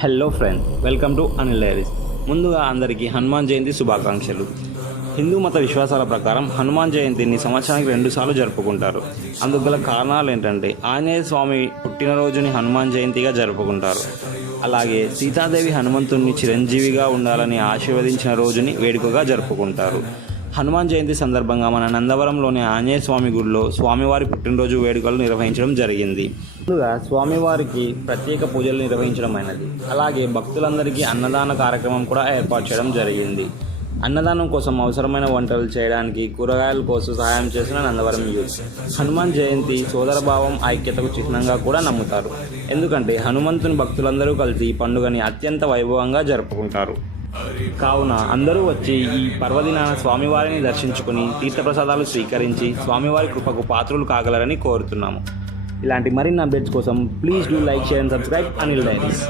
Hello friend, welcome to Anil diaries. ముందుగా అందరికీ హనుమాన్ జయంతి శుభాకాంక్షలు. హిందూ మత విశ్వాసాల ప్రకారం హనుమాన్ జయంతిని సంవత్సరానికి 2 సార్లు జరుపుకుంటారు. అందుకు గల కారణాలు ఏంటంటే ఆంజనేయ స్వామి పుట్టినరోజుని హనుమాన్ జయంతిగా జరుపుకుంటారు. అలాగే సీతాదేవి హనుమంతుడిని చిరంజీవిగా ఉండాలని ఆశీర్వదించిన రోజుని వేడుకగా జరుపుకుంటారు. హనుమాన్ జయంతి సందర్భంగా మన నందవరంలోని ఆంజనేయ స్వామి గుడిలో స్వామివారి పుట్టినరోజు వేడుకలు నిర్వహించడం జరిగింది. ముందుగా స్వామివారికి ప్రత్యేక పూజలు నిర్వహించడం అయినది. అలాగే భక్తులందరికీ అన్నదాన కార్యక్రమం కూడా ఏర్పాటు చేయడం జరిగింది. అన్నదానం కోసం అవసరమైన వంటలు చేయడానికి కూరగాయల కోసం సహాయం చేసిన నందవరం యూత్ హనుమాన్ జయంతి సోదరభావం ఐక్యతకు చిహ్నంగా కూడా నమ్ముతారు. ఎందుకంటే హనుమంతుని భక్తులందరూ కలిసి ఈ పండుగని అత్యంత వైభవంగా జరుపుకుంటారు. కావున అందరూ వచ్చి ఈ పర్వదినాన స్వామివారిని దర్శించుకుని తీర్థప్రసాదాలు స్వీకరించి స్వామివారి కృపకు పాత్రులు కాగలరని కోరుతున్నాము. ఇలాంటి మరిన్ని అప్డేట్స్ కోసం please do like, share and subscribe Anil diaries.